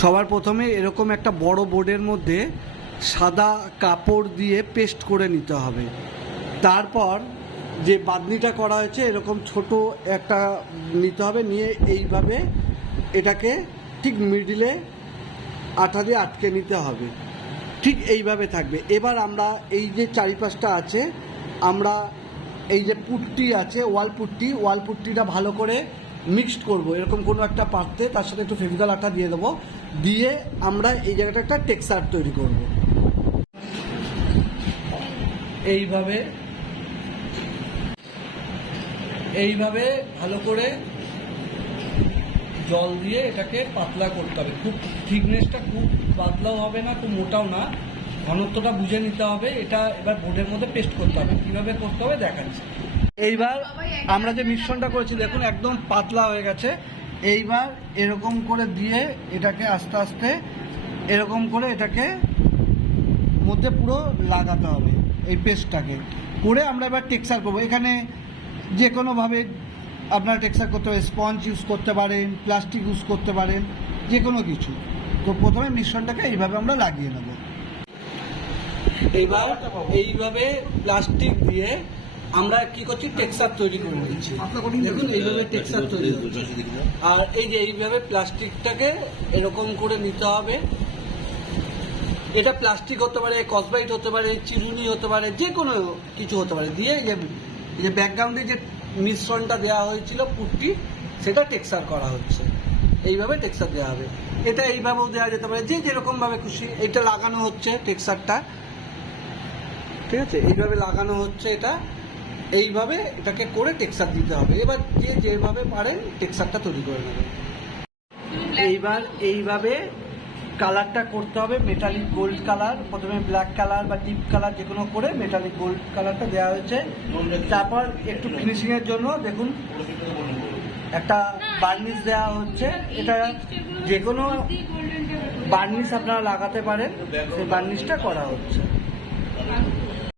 সবার প্রথমে এরকম একটা বড় বোর্ডের মধ্যে সাদা কাপড় দিয়ে পেস্ট করে নিতে হবে। তারপর যে বাঁধনিটা করা হয়েছে এরকম ছোট একটা নিতে হবে, নিয়ে এইভাবে এটাকে ঠিক মিডিলে আঠা দিয়ে আটকে নিতে হবে, ঠিক এইভাবে থাকবে। এবার আমরা এই যে চারিপাশটা আছে, আমরা এই যে পুট্টি আছে ওয়াল পুট্টিটা ভালো করে মিক্সড করব এরকম কোনো একটা পাত্রে, তার সাথে একটু ফেভিকল আঠা দিয়ে দেবো, দিয়ে আমরা এই জায়গাটা একটা টেক্সচার তৈরি করব। এইভাবে ভালো করে জল দিয়ে এটাকে পাতলা করতে হবে। খুব থিকনেসটা খুব পাতলাও হবে না, খুব মোটাও না, ঘনত্বটা বুঝে নিতে হবে। এটা এবার বোর্ডের মধ্যে পেস্ট করতে হবে। কীভাবে করতে হবে দেখাচ্ছি। এইবার আমরা যে মিশ্রণটা করেছি দেখুন একদম পাতলা হয়ে গেছে। এইবার এরকম করে দিয়ে এটাকে আস্তে আস্তে এরকম করে এটাকে মধ্যে পুরো লাগাতে হবে, এই পেস্টটাকে করে আমরা এবার টেক্সচার করবো। এখানে যে কোনোভাবে আপনারা টেক্সচার করতে পারেন, স্পঞ্জ ইউজ করতে পারেন, প্লাস্টিক ইউজ করতে পারেন, যে কোনো কিছু। তো প্রথমে মিশ্রণটাকে এইভাবে আমরা লাগিয়ে নেব। এইবার এইভাবে প্লাস্টিক দিয়ে আমরা কি করছি, টেক্সচার তৈরি করে নিচ্ছি। দেখুন এইভাবে টেক্সচার তৈরি হচ্ছে। আর এই যে এইভাবে প্লাস্টিকটাকে এরকম করে নিতে হবে। এটা প্লাস্টিক হতে পারে, কসবাইট হতে পারে, চিরুনি হতে পারে, যে কোনো কিছু হতে পারে, দিয়ে এই যে ব্যাকগ্রাউন্ডে যে মিশ্রণটা দেওয়া হয়েছিল পুট্টি, সেটা টেক্সচার করা হচ্ছে। এইভাবে টেক্সচার দেওয়া হবে। এটা এইভাবেও দেওয়া যেতে পারে, যে যেরকমভাবে খুশি। এটা লাগানো হচ্ছে টেক্সচারটা, ঠিক আছে, এইভাবে লাগানো হচ্ছে। এটা এইভাবে এটাকে করে টেক্সচার দিতে হবে। এবার যে যেভাবে পারেন টেক্সচারটা তৈরি করে নেবেন। এইবার এইভাবে কালারটা করতে হবে, মেটালিক গোল্ড কালার। প্রথমে ব্ল্যাক কালার বা ডিপ কালার যে কোনো করে মেটালিক গোল্ড কালারটা দেওয়া হয়েছে। তারপর একটু ফিনিশিংয়ের জন্য দেখুন একটা বার্নিশ দেওয়া হচ্ছে। এটা যে কোনো বার্নিশ আপনারা লাগাতে পারেন, সেই বার্নিশটা করা হচ্ছে।